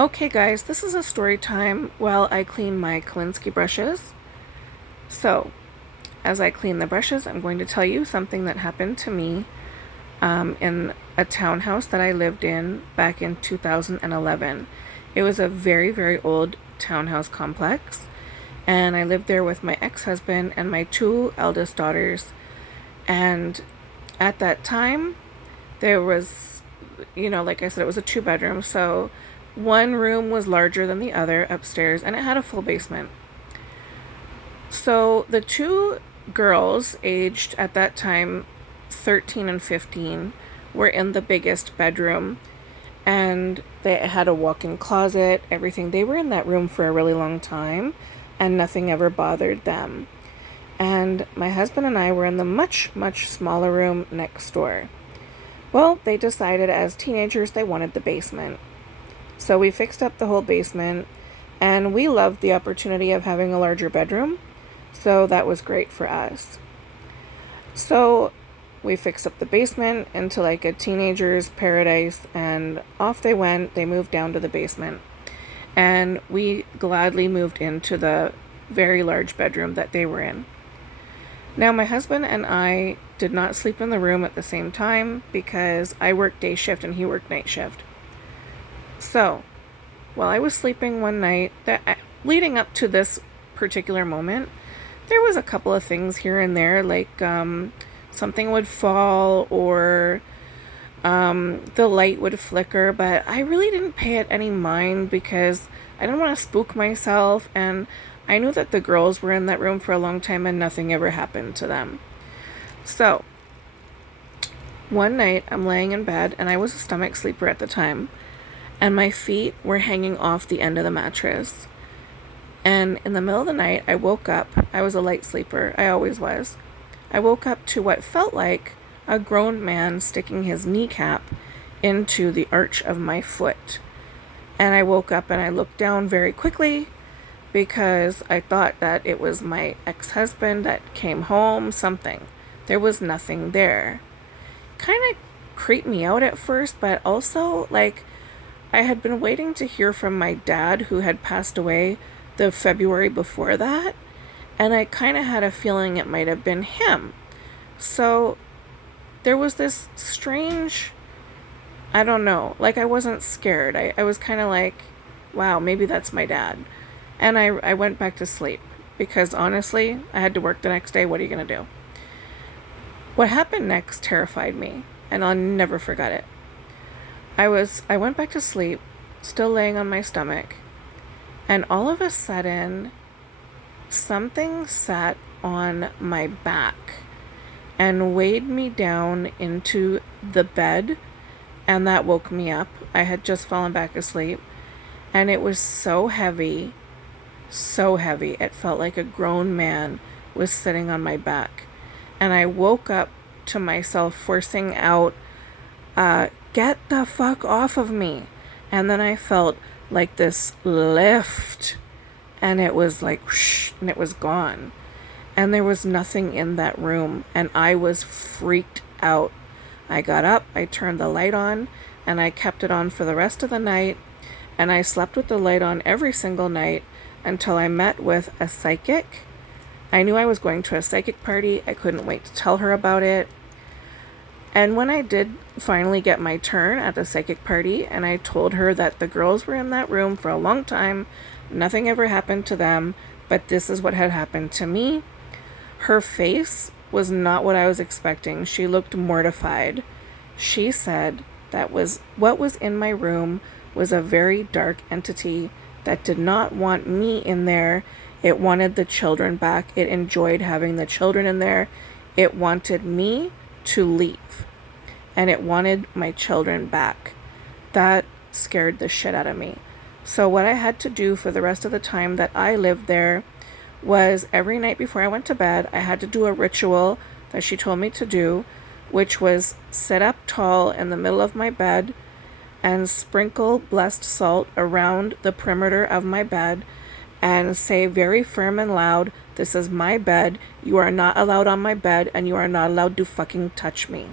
Okay guys, this is a story time while I clean my Kolinsky brushes. So, as I clean the brushes, I'm going to tell you something that happened to me in a townhouse that I lived in back in 2011. It was a very, very old townhouse complex, and I lived there with my ex-husband and my two eldest daughters. And at that time, there was, like I said, it was a two-bedroom, so one room was larger than the other upstairs, and it had a full basement. So the two girls, aged at that time 13 and 15, were in the biggest bedroom, and they had a walk-in closet, everything. They were in that room for a really long time, and nothing ever bothered them. And my husband and I were in the much, much smaller room next door. Well, they decided as teenagers they wanted the basement. So we fixed up the whole basement, and we loved the opportunity of having a larger bedroom, so that was great for us. So we fixed up the basement into like a teenager's paradise, and off they went. They moved down to the basement, and we gladly moved into the very large bedroom that they were in. Now, my husband and I did not sleep in the room at the same time because I worked day shift and he worked night shift. So, while I was sleeping one night, leading up to this particular moment, there was a couple of things here and there, like something would fall or the light would flicker, but I really didn't pay it any mind because I didn't want to spook myself, and I knew that the girls were in that room for a long time and nothing ever happened to them. So, one night I'm laying in bed, and I was a stomach sleeper at the time, and my feet were hanging off the end of the mattress. And in the middle of the night, I woke up. I was a light sleeper. I always was. I woke up to what felt like a grown man sticking his kneecap into the arch of my foot. And I woke up and I looked down very quickly because I thought that it was my ex-husband that came home, something. There was nothing there. Kind of creeped me out at first, but also, like, I had been waiting to hear from my dad, who had passed away the February before that, and I kind of had a feeling it might have been him. So there was this strange, I don't know, like I wasn't scared. I was kind of like, wow, maybe that's my dad. And I went back to sleep because honestly, I had to work the next day. What are you going to do? What happened next terrified me, and I'll never forget it. I went back to sleep, still laying on my stomach, and all of a sudden, something sat on my back and weighed me down into the bed, and that woke me up. I had just fallen back asleep, and it was so heavy, so heavy. It felt like a grown man was sitting on my back, and I woke up to myself forcing out, get the fuck off of me. And then I felt like this lift, and it was like whoosh, and it was gone, and there was nothing in that room, and I was freaked out. I got up, I turned the light on, and I kept it on for the rest of the night, and I slept with the light on every single night until I met with a psychic. I knew I was going to a psychic party. I couldn't wait to tell her about it. And when I did finally get my turn at the psychic party, and I told her that the girls were in that room for a long time, nothing ever happened to them, but this is what had happened to me, her face was not what I was expecting. She looked mortified. She said that what was in my room was a very dark entity that did not want me in there. It wanted the children back. It enjoyed having the children in there. It wanted me to leave, and it wanted my children back. That scared the shit out of me. So what I had to do for the rest of the time that I lived there was every night before I went to bed, I had to do a ritual that she told me to do, which was sit up tall in the middle of my bed and sprinkle blessed salt around the perimeter of my bed and say very firm and loud, "This is my bed. You are not allowed on my bed, and you are not allowed to fucking touch me."